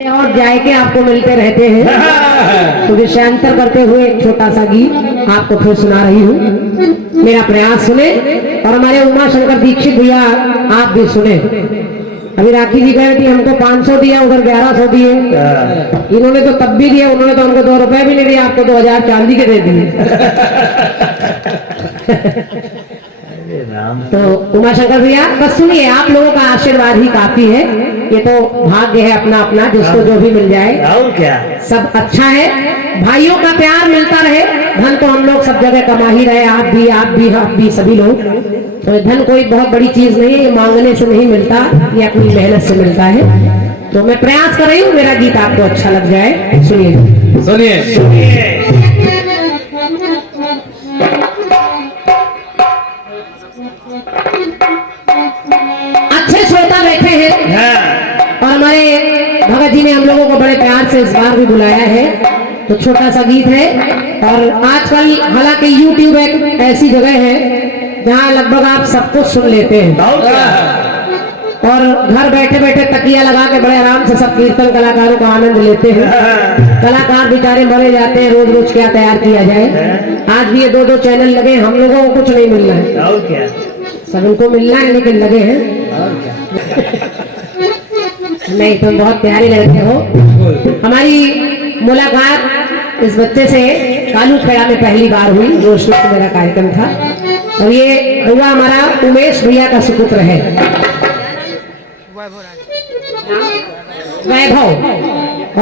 और जायके आपको मिलते रहते हैं। तो विषयांतर करते हुए एक छोटा सा गीत आपको फिर सुना रही हूँ। मेरा प्रयास सुने और हमारे उमा शंकर दीक्षित भैया आप भी सुने। अभी राखी जी कह रही थी हमको 500 दिया, उधर 1100 दिए। इन्होंने तो तब भी दिया, उन्होंने तो हमको 2 रुपए भी नहीं दिए, आपको 2000 चांदी के दे दिए। तो उमा शंकर भैया बस सुनिए, आप लोगों का आशीर्वाद ही काफी है। ये तो भाग्य है अपना अपना, जिसको जो भी मिल जाए और क्या सब अच्छा है। भाइयों का प्यार मिलता रहे। धन तो हम लोग सब जगह कमा ही रहे, आप भी सभी लोग। तो धन कोई बहुत बड़ी चीज नहीं है, ये मांगने से नहीं मिलता, ये अपनी मेहनत से मिलता है। तो मैं प्रयास कर रही हूँ मेरा गीत आपको अच्छा लग जाए। सुनिए सुनिए अच्छे श्रोता बैठे हैं और हमारे भगत जी ने हम लोगों को बड़े प्यार से इस बार भी बुलाया है। तो छोटा सा गीत है। और आजकल हालांकि यूट्यूब एक ऐसी जगह है जहां लगभग आप सब कुछ सुन लेते हैं और घर बैठे बैठे तकिया लगा के बड़े आराम से सब कीर्तन कलाकारों का आनंद लेते हैं। कलाकार बेचारे मरे जाते हैं, रोज रोज क्या तैयार किया जाए। आज भी ये 2-2 चैनल लगे, हम लोगों को कुछ नहीं मिल रहा है, और क्या सब उनको मिलना है लेकिन लगे हैं। और क्या नहीं, तुम बहुत प्यारे लड़के हो। हमारी मुलाकात इस बच्चे से कालू खेड़ा में पहली बार हुई, जो शुरू मेरा कार्यक्रम था। और ये हुआ हमारा उमेश भैया का सुपुत्र है वैभव,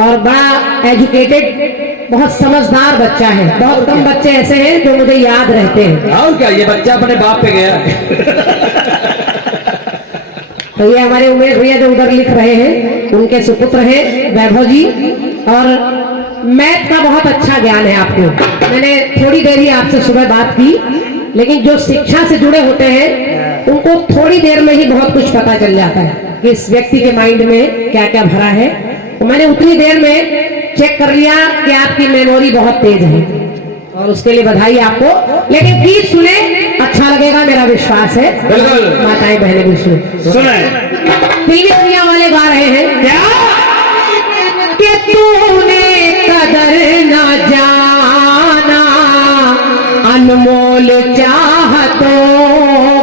और बड़ा एजुकेटेड, बहुत समझदार बच्चा है। बहुत कम बच्चे ऐसे हैं जो मुझे याद रहते हैं। और क्या, ये बच्चा अपने बाप पे गया। तो ये हमारे उमेश भैया जो उधर लिख रहे हैं, उनके सुपुत्र हैं वैभव जी। और मैथ का बहुत अच्छा ज्ञान है आपको। मैंने थोड़ी देर ही आपसे सुबह बात की, लेकिन जो शिक्षा से जुड़े होते हैं उनको थोड़ी देर में ही बहुत कुछ पता चल जाता है कि इस व्यक्ति के माइंड में क्या क्या भरा है। तो मैंने उतनी देर में चेक कर लिया कि आपकी मेमोरी बहुत तेज है और उसके लिए बधाई आपको। लेकिन गीत सुने, अच्छा लगेगा, मेरा विश्वास है। माताएं बहनें भी सुने। फिल्मी दुनिया वाले गा रहे हैं क्या कि तूने कदर ना जाना अनमोल चाहतों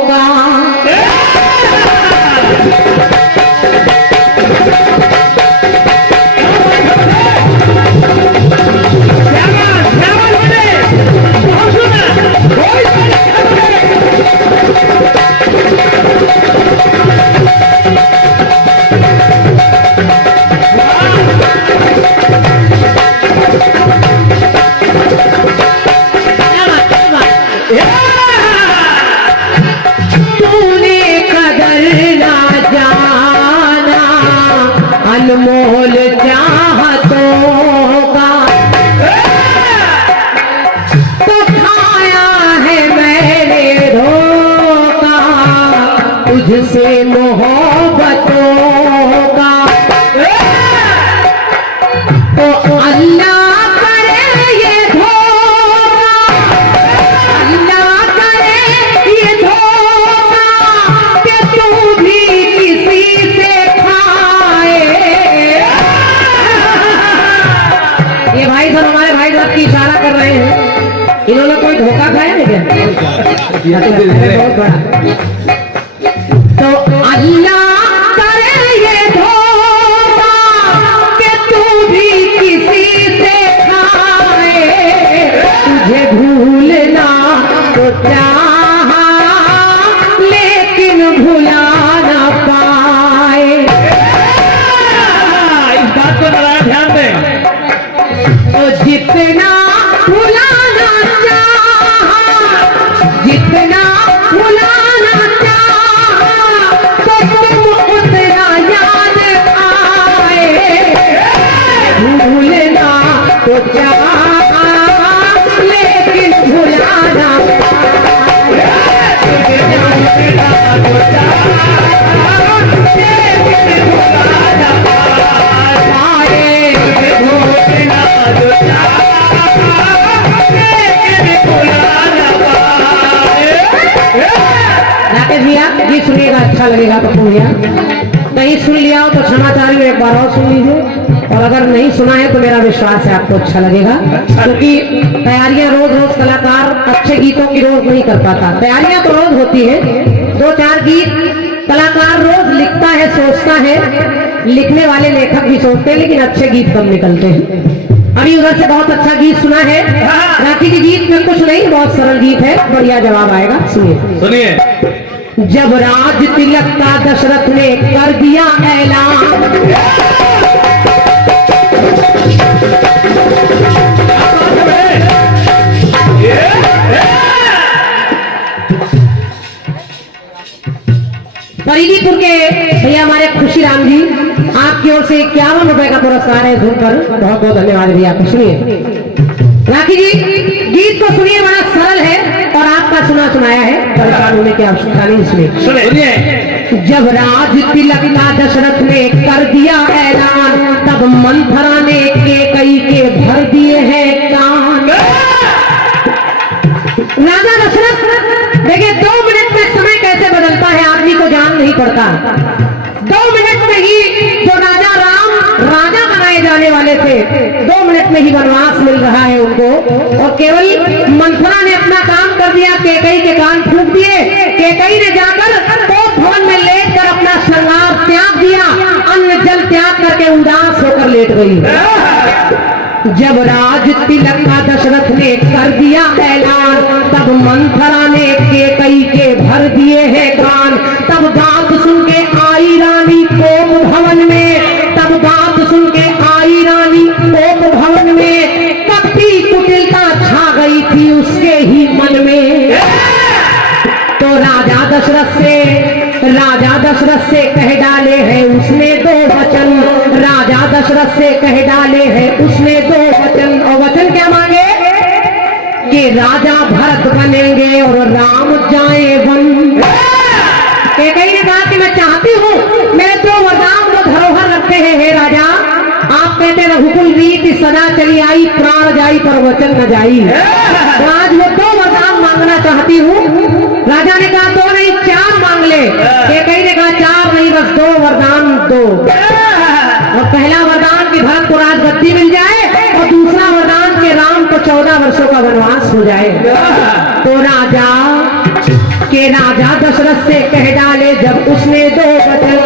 का। अनमोल चाहतों का तो खाया है मैंने धोखा तुझसे मोहब्बतों का। तो अल्लाह करे ये धोखा, अल्लाह करे ये धोखा कि तू भी किसी से ये भाई सब हमारे भाई साहब की इशारा कर रहे हैं। इन्होंने कोई धोखा खाया है क्या? बहुत बड़ा। तो अल्लाह करे ये धोखा कि तू भी किसी से खाए, तुझे भूलना तो चाहा लेकिन भुला ना पाए। इस बात को जरा ध्यान दें। तो जितना भुलाना चाहा, जितना भुलाना चाहा तो तुम उतना याद आए। भूलना तो चाहा लेकिन भुलाना पाए। भैया ये सुनिएगा, अच्छा लगेगा। तो भैया नहीं सुन लिया हो तो क्षमाचारी एक बार और सुन लीजिए। अगर नहीं सुना है तो मेरा विश्वास है आपको अच्छा लगेगा, क्योंकि तैयारियां रोज रोज कलाकार अच्छे गीतों की रोज नहीं कर पाता। तैयारियां तो रोज होती है, 2-4 गीत कलाकार रोज लिखता है, सोचता है, लिखने वाले लेखक भी सोचते हैं, लेकिन अच्छे गीत कम निकलते हैं। अभी उधर से बहुत अच्छा गीत सुना है, राखी जी गीत में कुछ नहीं, बहुत सरल गीत है, बढ़िया जवाब आएगा, सुनिए। सुनिए। जब राज तिलक का दशरथ ने कर दिया ऐलान, परिधीपुर के भैया हमारे खुशीराम जी, आपकी ओर से 51 रुपए का पुरस्कार है धुन पर, बहुत बहुत धन्यवाद भैया आपको। सुनिए राखी जी, गीत को सुनिए, बड़ा सरल है और आपका सुना सुनाया है, परेशान होने की आवश्यकता नहीं। सुनिए। जब राज तिलक का दशरथ ने कर दिया ऐलान, तब मंथरा ने केकई के भर दिए हैं कान। राजा दशरथ, देखिए 2 मिनट में समय कैसे बदलता है आदमी को जान नहीं पड़ता। 2 मिनट में ही जो राजा राम राजा बनाए जाने वाले थे, 2 मिनट में ही वनवास मिल रहा है उनको, और केवल मंथरा ने अपना काम कर दिया, केकई के कान फूंक दिए। केकई ने जाकर कोप भवन में लेटकर अपना श्रृंगार त्याग दिया, अन्न जल त्याग करके उदास होकर लेट गई। जब राज तिलक का दशरथ ने कर दिया ऐलान, तब मंथरा ने केकई के भर दिए हैं कान। तब बात सुन के आई रानी कोप भवन में, तब बात सुन के आई रानी कोप भवन में, कपटी कुटिलता छा गई थी उसके ही मन में। तो राजा दशरथ से कह डाले हैं उसने 2 वचन, राजा दशरथ से कह डाले हैं उसने 2 वचन, और वचन क्या मांगे कि राजा भरत बनेंगे और राम जाए वन। केकई ने कहा कि मैं चाहती हूँ, मेरे 2 वरदान को धरोहर रखते हैं हे राजा। आप कहते रघुकुल रीति सदा चली आई, प्राण जाई पर वचन न जाई। तो आज वो 2 वरदान मांगना चाहती हूँ। राजा ने कहा 2 नहीं 4 मांग ले। केकई ने कहा 4 नहीं, बस 2 वरदान दो। और पहला वरदान कि भरत को राजगद्दी मिल जाए, और दूसरा वरदान कि राम को 14 वर्षों का वनवास हो जाए। तो राजा दशरथ से कह डाले जब उसने 2 वचन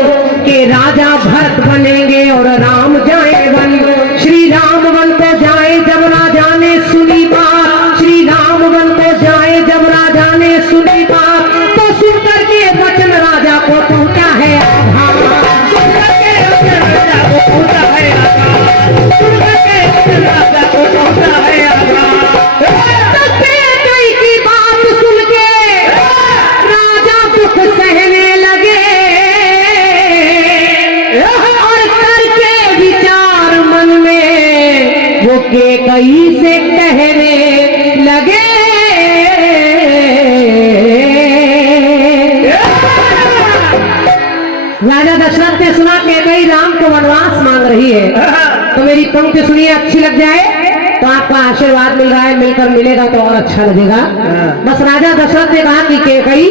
के राजा भरत बनेंगे और राम जाए वन। श्री राम वन को जाए जब राजा ने सुनी बात, श्री राम वन को जाए जब राजा ने सुनी बात, तो सुन करके वचन राजा को पहुंचा है आभार। सुन करके वचन राजा को पहुंचा है आभार, सुन करके वचन राजा को पहुंचा है आभार। की बात सुन के राजा दुख सहने लगे, और करके विचार मन में वो केकई से कहने लगे। राजा दशरथ ने सुना केकई राम को वनवास मांग रही है, तो मेरी पंक्ति सुनिए, अच्छी लग जाए तो आपका आशीर्वाद मिल रहा है, मिलकर मिलेगा तो और अच्छा लगेगा। बस राजा दशरथ ने कहा कि केकई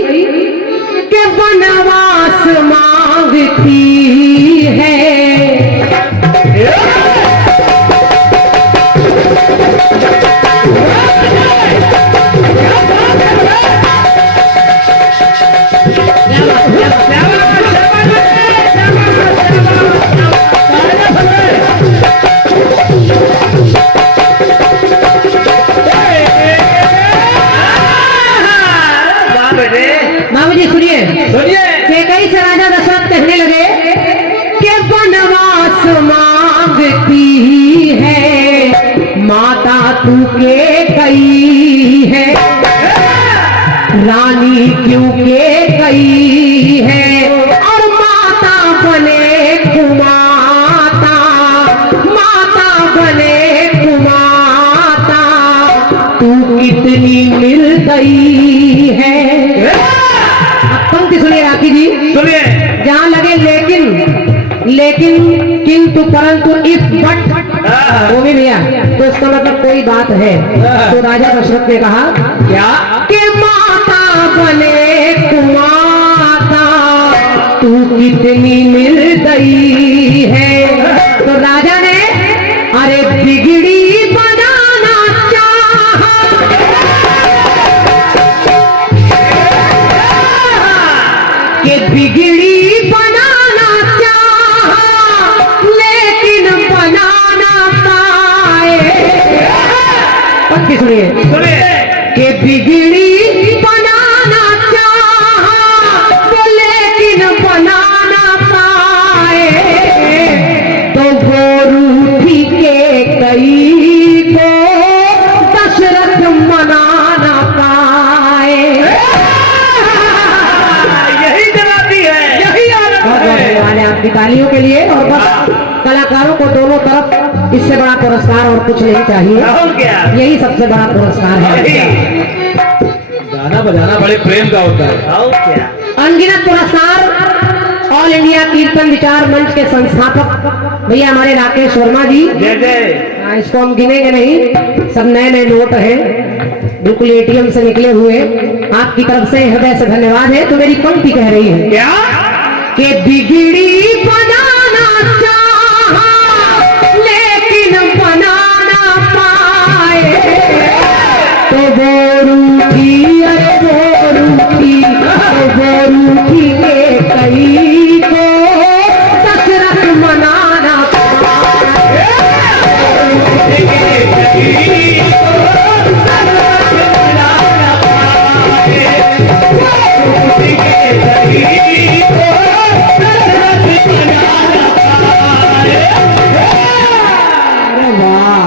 के वनवास मांगती है, बाबूजी सुनिए। केकई से राजा दशरथ कहने लगे कि वनवास मांगती है माता तू केकई है, रानी क्यों केकई है, और माता बने कुमाता, माता बने कुमाता, तू कितनी निर्दयी है। पंक्ति सुनिए राखी जी, सुनिए। जहाँ लगे लेकिन किंतु परंतु इफ बट वो भी भैया, तो इसका मतलब कोई बात है। तो राजा दशरथ ने कहा क्या कि माता बने कुमाता, तू कितनी निर्दयी है। तो राजा ने अरे बिगड़ी बनाना चाहा, कि बिगड़ी बनाना चाहा लेकिन बना ना पाए। पंक्ति सुनिए, कि बिगड़ी बनाना चाहा वो लेकिन बना ना पाए, तो वो रूठी के कई को दशरथ मना ना पाए। यही जलाती है, यही आदत बहुत है। धन्यवाद है आपकी तालियों के लिए। और बस कलाकारों को दोनों तरफ इससे बड़ा पुरस्कार और कुछ नहीं चाहिए, और क्या, यही सबसे बड़ा पुरस्कार है। गाना बजाना बड़े प्रेम का होता है। और क्या, अनगिनत पुरस्कार ऑल इंडिया कीर्तन विचार मंच के संस्थापक भैया हमारे राकेश वर्मा जी, जय जय। इसको हम गिनेंगे नहीं, सब नए नए नोट हैं, बिल्कुल एटीएम से निकले हुए। आपकी तरफ से हृदय से धन्यवाद है। तो मेरी पंक्ति कह रही है क्या, कि बिगड़ी बनाना चाहा लेकिन बना ना पाए, तो वो रूठी, अरे वो रूठी, वो रूठी के कई को दशरथ मना ना पाए। अरे वाह,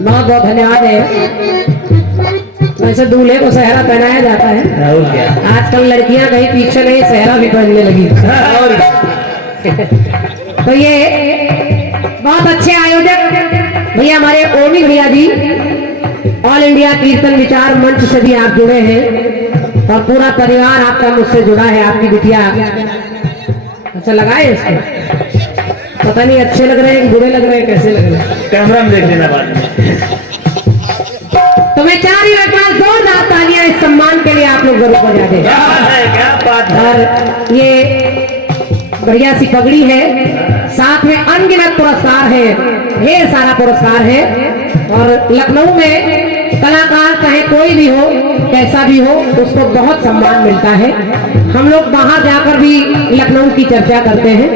बहुत बहुत धन्यवाद है। वैसे दूल्हे को सेहरा पहनाया जाता है, और क्या, आजकल लड़कियां कहीं पीछे नहीं सेहरा भी पहनने लगी। और तो ये बहुत अच्छे आयोजक भैया हमारे ओमी भैया जी, ऑल इंडिया कीर्तन विचार मंच से भी आप जुड़े हैं और पूरा परिवार आपका मुझसे जुड़ा है। आपकी बिटिया, अच्छा लगाए इसको, पता नहीं अच्छे लग रहे हैं बुरे लग रहे हैं, कैसे लग रहे हैं। कैमरा में देख लेना बाद में। तो मैं चाह रही हूँ एक बार जोरदार तालियां इस सम्मान के लिए आप लोग जरूर बजा दें। क्या है, क्या बात है। और ये बढ़िया सी पगड़ी है, साथ में अनगिनत पुरस्कार है, ढेर सारा पुरस्कार है। और लखनऊ में कलाकार चाहे कोई भी हो, कैसा भी हो, उसको बहुत सम्मान मिलता है। हम लोग बाहर जाकर भी लखनऊ की चर्चा करते हैं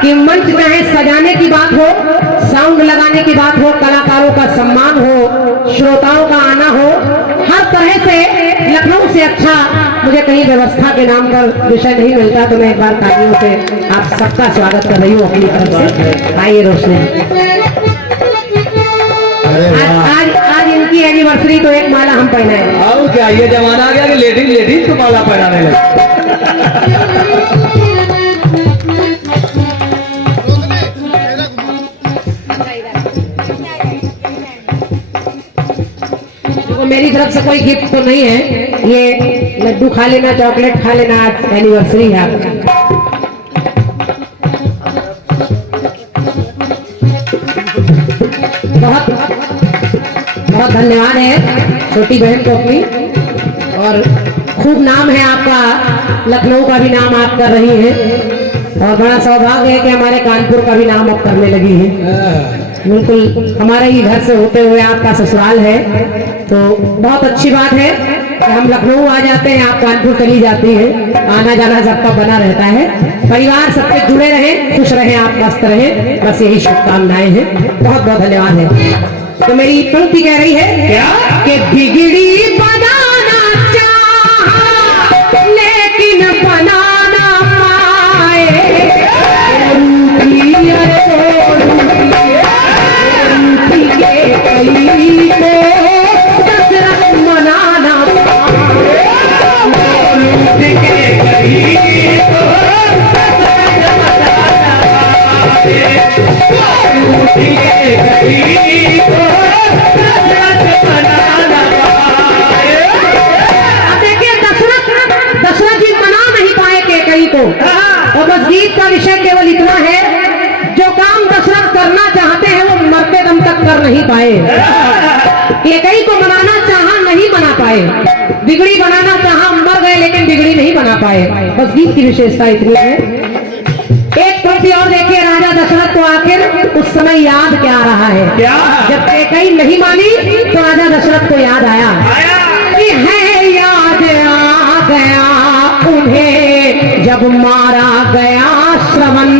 कि मंच चाहे सजाने की बात हो, साउंड लगाने की बात हो, कलाकारों का सम्मान हो, श्रोताओं का आना हो, हर तरह से लखनऊ से अच्छा मुझे कहीं व्यवस्था के नाम पर विषय नहीं मिलता। तो मैं एक बार तालियों से आप सबका स्वागत कर रही हूँ अपनी तरफ से। आइए रोशनी, आज इनकी एनिवर्सरी, तो एक माला हम पहनाएंगे। और क्या, ये जमाना आ गया कि लेडीज लेडीज को माला पहनाने लगे। देखो मेरी तरफ से कोई गिफ्ट तो नहीं है, ये लड्डू खा लेना, चॉकलेट खा लेना, आज एनिवर्सरी है आपका। बहुत बहुत धन्यवाद है छोटी बहन को अपनी, और खूब नाम है आपका, लखनऊ का भी नाम आप कर रही हैं, और बड़ा सौभाग्य है कि हमारे कानपुर का भी नाम अब करने लगी है। बिल्कुल हमारे ही घर से होते हुए आपका ससुराल है, तो बहुत अच्छी बात है कि हम लखनऊ आ जाते हैं, आप कानपुर चली जाती हैं, आना जाना सबका बना रहता है। परिवार सबके जुड़े रहे, खुश रहे, आप मस्त रहे, बस यही शुभकामनाएं हैं। बहुत बहुत धन्यवाद है। तो मेरी पंक्ति कह रही है क्या, कि बिगड़ी बनाना चाहा लेकिन बना ना पाए, रूठी, अरे रूठी के कई को दशरथ मना ना पाए। दशरथ जी मना नहीं पाए केकई को, और बस गीत का विषय केवल इतना है, जो काम दशरथ करना चाहते हैं वो मरते दम तक कर नहीं पाए। केकई को को बनाना चाहा नहीं बना पाए, बिगड़ी बनाना चाहा मर गए लेकिन बिगड़ी नहीं बना पाए। बस गीत की विशेषता इतनी है। एक पंक्ति और देखिए, राजा दशरथ को आखिर उस समय याद क्या आ रहा है? क्या? जब कैकई नहीं मानी तो राजा दशरथ को याद आया कि है याद आ गया उन्हें जब मारा गया श्रवण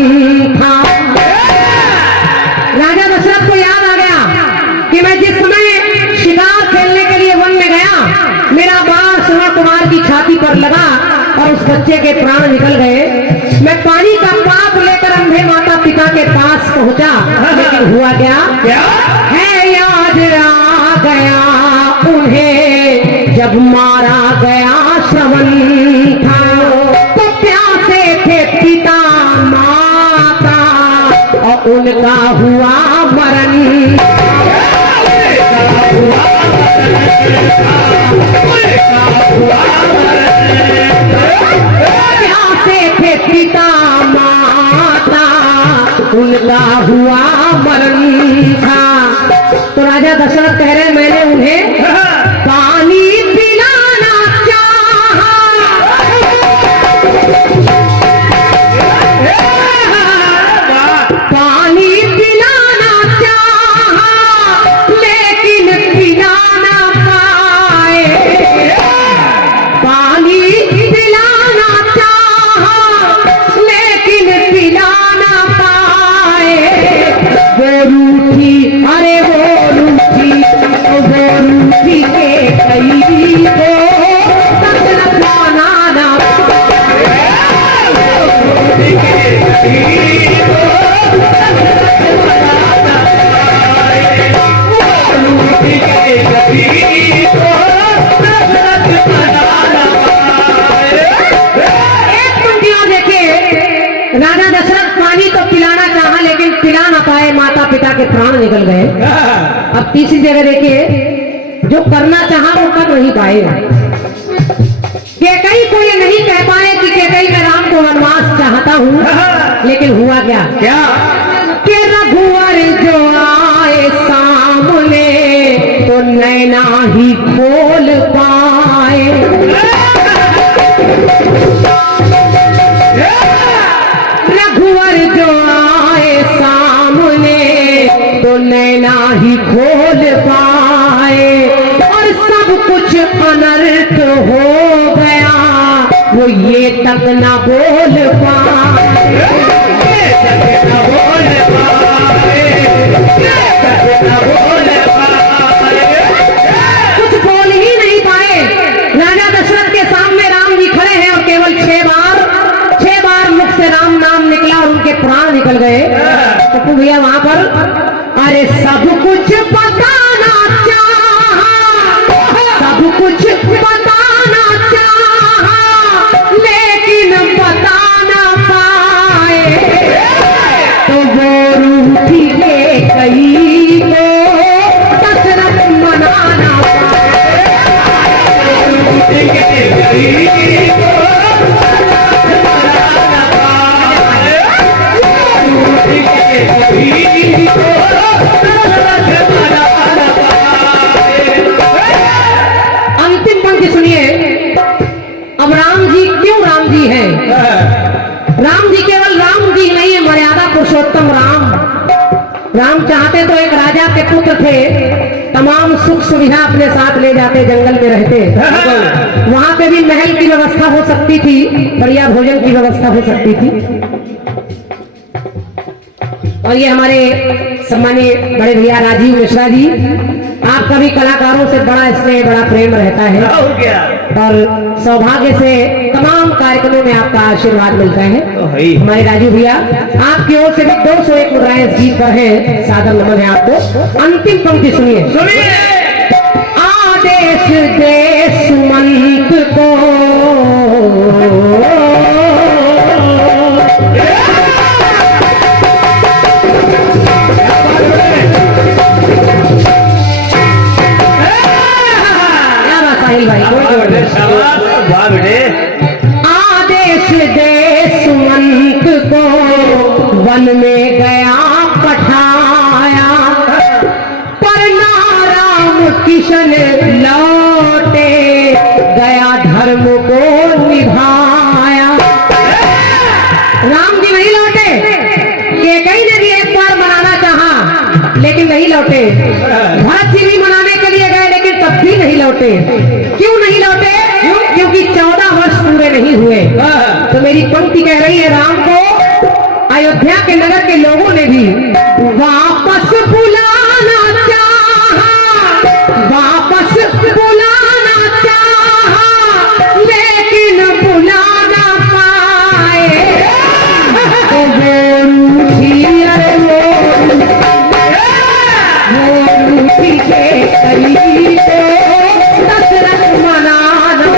था। राजा दशरथ को याद आ गया कि मैं जिस समय शिकार खेलने के लिए वन में गया, मेरा बाण श्रवण कुमार की छाती पर लगा और उस बच्चे के प्राण निकल गए। मैं पानी का पाप लेकर अंधे माता पिता के पास पहुंचा, लेकिन हुआ क्या? है याद आ गया उन्हें जब मारा गया श्रवण था। तो प्यासे थे पिता माता और उनका हुआ मरण। प्यासे थे पिता माता उनका हुआ मरण था। तो राजा दशरथ कह रहे, मैंने उन्हें पानी पिलाना चाहा, पानी पिलाना चाहा लेकिन पिला ना पाए। पानी पिलाना चाहा लेकिन पिला ना पाए। वो रूठी, अरे वो रूठी के कई को दशरथ माना ना राजा दशरथ पानी तो पिलाना चाहा लेकिन पिला ना पाए, माता पिता के प्राण निकल गए। अब तीसरी जगह देखिए, जो करना चाहा वो कर नहीं पाए। कैकई को ये नहीं कह पाए कि कैकई मैं राम को वनवास चाहता हूँ, लेकिन हुआ क्या? कि रघुवर जो आए सामने तो नैना ही खोल पाए। रघुवर जो आए सामने तो नैना ही खोल पाए और सब कुछ अनर्थ हो गया, वो ये तक ना बोल पाए। कुछ बोल ही नहीं पाए। राजा दशरथ के सामने राम जी खड़े हैं और केवल 6 बार मुख से राम नाम निकला और उनके प्राण निकल गए। तो भैया वहां पर, अरे सब कुछ बताना चाहा, सब कुछ बताना चाहा लेकिन बता ना पाए। तो वो रूठी के कई को दशरथ मनाना अंतिम पंक्ति सुनिए। अब राम जी क्यों राम जी हैं? राम जी केवल राम जी नहीं है, मर्यादा पुरुषोत्तम राम। राम चाहते तो एक राजा के पुत्र थे, तमाम सुख सुविधा अपने साथ ले जाते, जंगल में रहते, वहां पे भी महल की व्यवस्था हो सकती थी, बढ़िया भोजन की व्यवस्था हो सकती थी। और ये हमारे सम्मानीय बड़े भैया राजीव मिश्रा जी, आपका भी कलाकारों से बड़ा स्नेह, बड़ा प्रेम रहता है और सौभाग्य से तमाम कार्यक्रमों में आपका आशीर्वाद मिलता है। हमारे राजीव भैया, आपकी ओर से भी 201 मुद्राएं इस गीत पर है, सादर नमन है आपको। अंतिम पंक्ति सुनिए। आदेश दे सुमंत को आदेश दे सुमंत को वन में गया पठाया, पर नाराम किशन लौटे गया धर्म को निभाया। राम जी नहीं लौटे, कैकेयी ने भी एक बार मनाना चाहा लेकिन नहीं लौटे। भरत जी भी मनाने के लिए गए लेकिन तब भी नहीं लौटे। क्यों नहीं लौटे? क्योंकि 14 वर्ष पूरे नहीं हुए। तो मेरी पंक्ति कह रही है राम को अयोध्या के नगर के लोगों ने भी वापस बुलाना चाहा, वापस बुलाना चाहा लेकिन बुला ना पाए। तो वो रूठी अरे वो रूठी के करीब दशरथ मनाना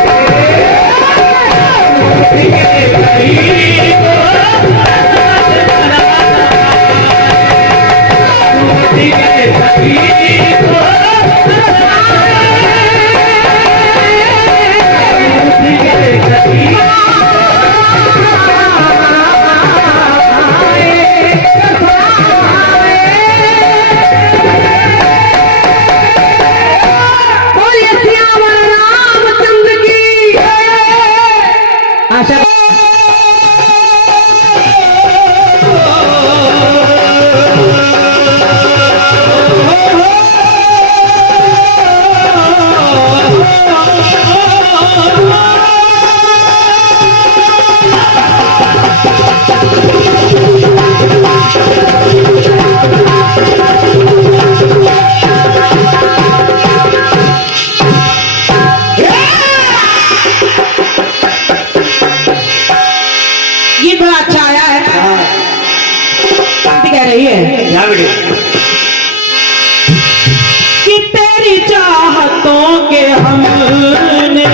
कि तेरी चाहतों के हमने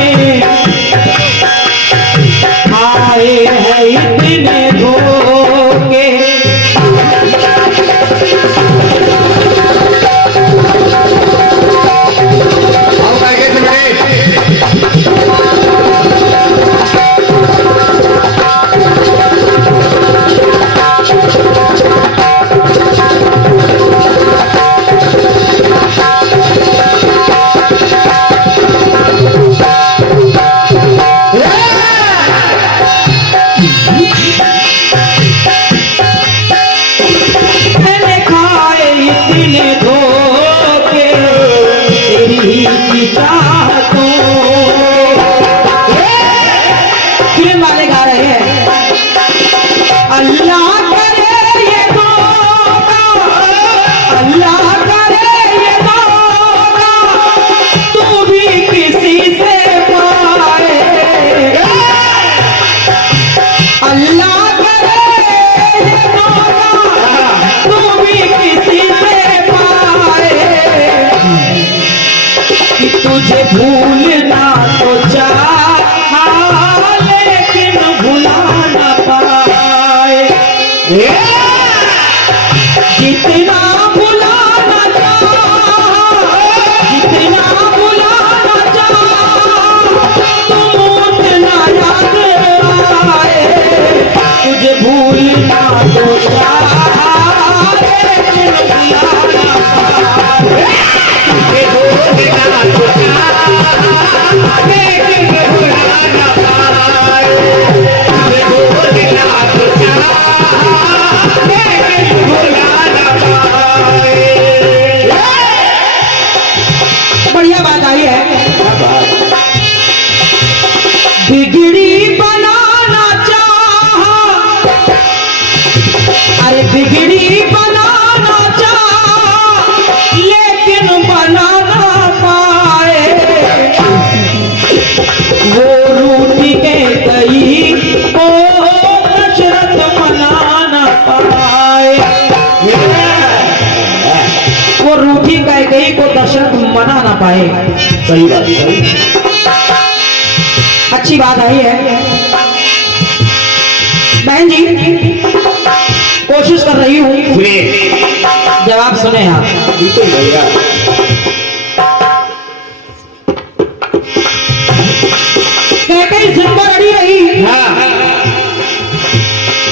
आए हैं इतने धोखे। तुझे भूलना तो चाहा लेकिन भुला ना पाए। जितना भुलाना चाहा, जितना भुलाना चाहा तुम उतना याद आए। तुझे भूलना तो चाहा लेकिन भुला ना पाए। बढ़िया बात आई है। बिगड़ी बनाना चाहा, अरे बिगड़ी बनाना चाहा लेकिन बना ना पाए। वो रूठी के गई ओ दशरथ मना ना पाए। वो रूठी कह गई को दशरथ मना ना पाए। सही बात, सही। अच्छी बात आई है। बहन जी कोशिश कर रही हूँ, जवाब सुने आप। बिल्कुल भैया। कैकेयी सुनकर अड़ी रही। हाँ।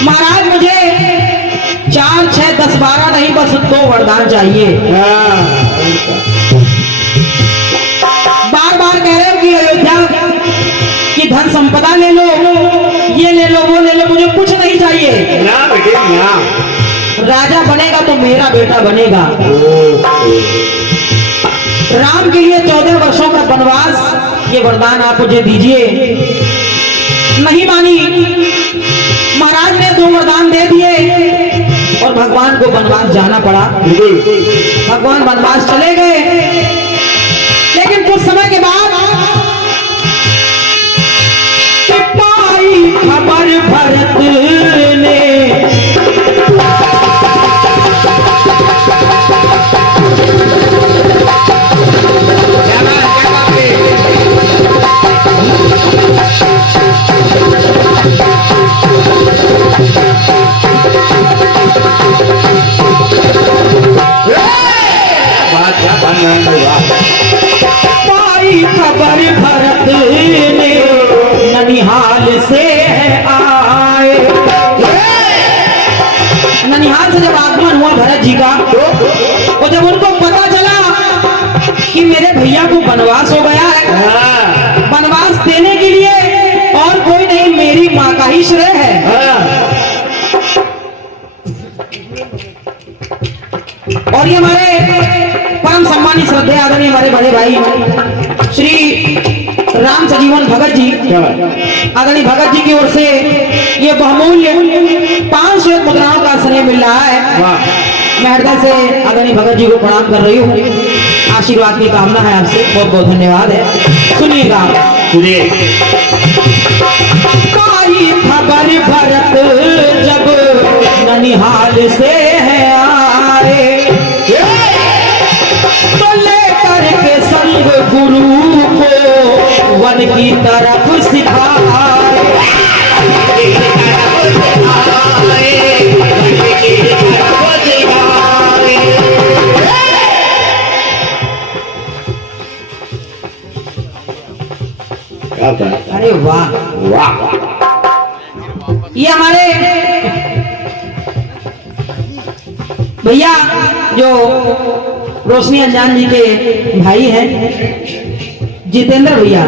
महाराज मुझे 4, 6, 10, 12 नहीं बस 2 वरदान चाहिए। हाँ। संपदा ले लो, ये ले लो, वो ले लो, मुझे कुछ नहीं चाहिए। ना बेटे ना। राजा बनेगा तो मेरा बेटा बनेगा। राम के लिए 14 वर्षों का वनवास, ये वरदान आप मुझे दीजिए। नहीं मानी, महाराज ने 2 वरदान दे दिए और भगवान को वनवास जाना पड़ा। भगवान वनवास चले गए, लेकिन कुछ समय के बाद पाई खबर भरत ने, पाई खबर भरत ने ननिहाल से आए। ननिहाल से जब आगमन हुआ भरत जी का, और जब उनको पता चला कि मेरे भैया को वनवास हो गया है, वनवास देने के लिए और कोई नहीं, मेरी माँ का ही श्रेय है। और ये हमारे परम सम्मानित श्रद्धेय आदरणीय हमारे बड़े भाई श्री राम सजीवन भगत जी, आदरणीय भगत जी की ओर से ये बहुमूल्य 500 मुद्राओं का स्नेह मिल रहा है। मैं हृदय से आदरणीय भगत जी को प्रणाम कर रही हूँ। आशीर्वाद की कामना है आपसे, बहुत बहुत धन्यवाद है। सुनिएगा। सुनिए। पाई खबर भरत जब ननिहाल से है आए, तो लेकर के संग गुरु को वन की तरफ सिखाए। अरे वाह वाह, ये हमारे भैया जो रोशनी अंजान जी के भाई हैं, जितेंद्र भैया,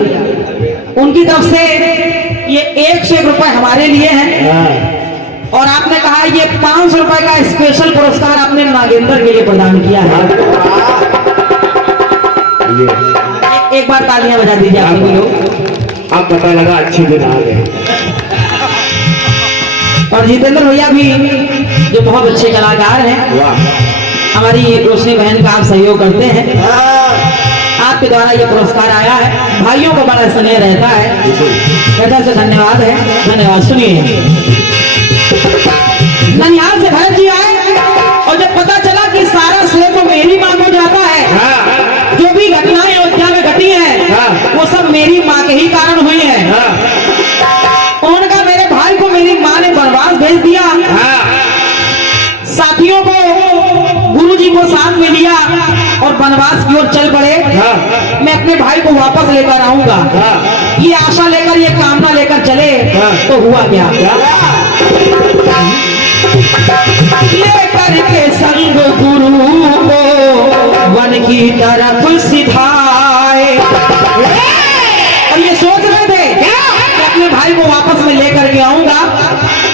उनकी तरफ से ये 101 रुपए हमारे लिए हैं। और आपने कहा ये 500 रुपए का स्पेशल पुरस्कार आपने नागेंद्र के लिए प्रदान किया है। एक बार तालियां बजा दीजिए आप लोग। अब पता लगा अच्छे दिन आ गए। और जितेंद्र भैया भी जो बहुत अच्छे कलाकार हैं, हमारी रोशनी बहन का आप सहयोग करते हैं, आपके द्वारा ये पुरस्कार आया है। भाइयों को बड़ा स्नेह रहता है, हृदय से धन्यवाद है। धन्यवाद। सुनिए, ननिहाल से भरत जी आए और जब पता चला कि सारा श्रेय तो मेरी मां को जाता है, जो भी घटनाएं अयोध्या में घटी हैं वो सब मेरी माँ के ही कारण हुई है। उन्होंने कहा मेरे भाई को मेरी माँ ने वनवास भेज दिया, साथियों को गुरुजी को साथ में लिया और वनवास की ओर चल पड़े। मैं अपने भाई को वापस लेकर आऊंगा, ये आशा लेकर, ये कामना लेकर चले, तो हुआ क्या? लेकर के संग गुरु को वन की तरफ सिधाए, और ये सोच रहे थे कि अपने भाई को वापस में लेकर के आऊंगा,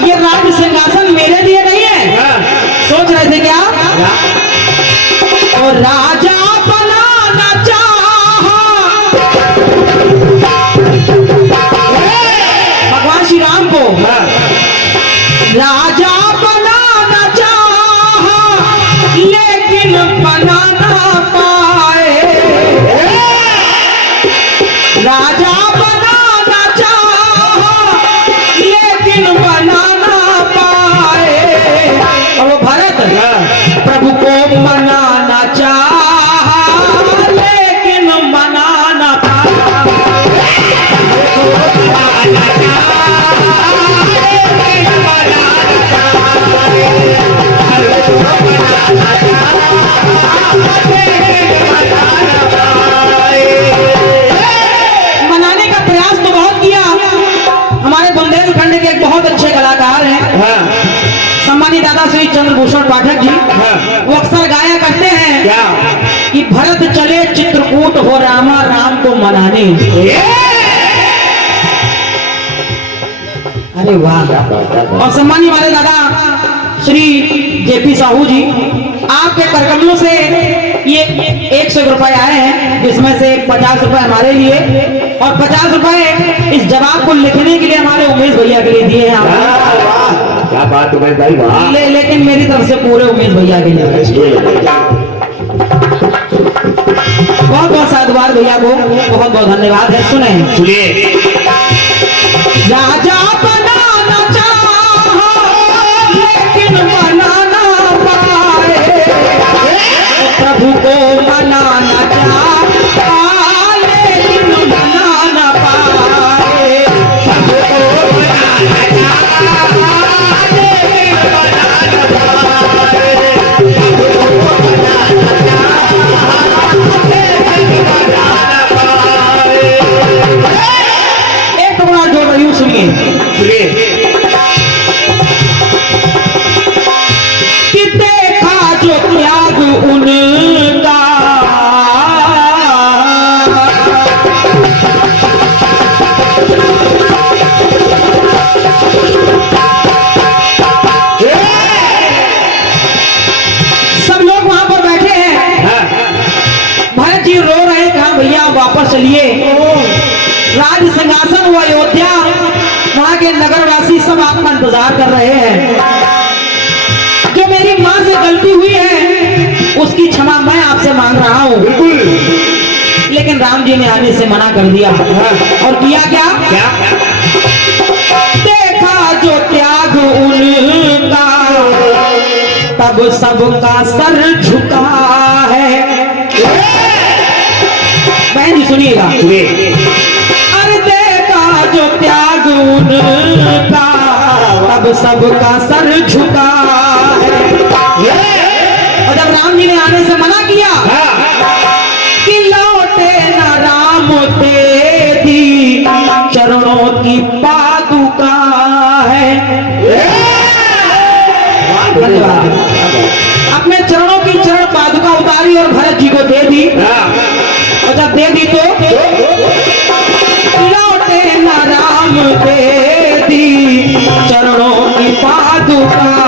ये राज सिंहासन मेरे लिए नहीं है। सोच रहे थे क्या? तो राजा बनाना चाहा भगवान श्री राम को, राजा बनाना चाहा लेकिन बना ना पाए। राजा बनाना चाहा लेकिन बना ना पाए। और वो भरत प्रभु को मनाना चाहा लेकिन मना ना पाए। मनाने का प्रयास तो बहुत किया। हमारे बुंदेलखंड के एक बहुत अच्छे कलाकार हैं, सम्मानित दादा श्री चंद्रभूषण पाठक जी, वो अक्सर गाया करते हैं कि भरत चले चित्रकूट हो रामा राम को मनाने। अरे वाह। और सम्मानीय हमारे दादा श्री जेपी साहू जी, आपके करकमलों से ये 100 रुपए आए हैं, जिसमें से 50 रुपए हमारे लिए और 50 रुपए इस जवाब को लिखने के लिए हमारे उमेश भैया के लिए दिए हैं आपने। क्या बात उमेश भाई, वाह। लेकिन मेरी तरफ से पूरे उमेश भैया के लिए बहुत बहुत साधुवाद भैया को बहुत बहुत धन्यवाद है। सुने सुनिए। राजा बनाना चाहा लेकिन बना ना पाए, प्रभु को मनाना चाहा लेकिन बना ना पाए, प्रभु को मनाना चाहा लेकिन बना ना पाए, प्रभु को मनाना चाहा लेकिन बना ना पाए। एक टुकड़ा जोड़ रही हूँ, सुनिए। कि देखा जो त्याग उनका, सब लोग वहां पर बैठे हैं। भरत जी रो रहे हैं, कहा भैया वापस चलिए। राज सिंहासन व अयोध्या, वहां के नगरवासी सब आपका इंतजार कर रहे हैं। जो मेरी मां से गलती हुई है उसकी क्षमा मैं आपसे मांग रहा हूं। बिल्कुल। लेकिन राम जी ने आने से मना कर दिया और किया क्या? देखा जो त्याग उनका, तब सबका सर झुका है। बहन जी सुनिएगा। अरे देखा जो त्याग उनका, तब सबका सर झुका है। और जब राम जी ने आने से मना किया कि लौटे न राम तेरी चरणों की पादुका है। धन्यवाद। अपने चरणों की चरण पादुका उतारी और भरत जी को दे दी। और जब दे दी तो लौटे न राम तेरी चरणों की पादुका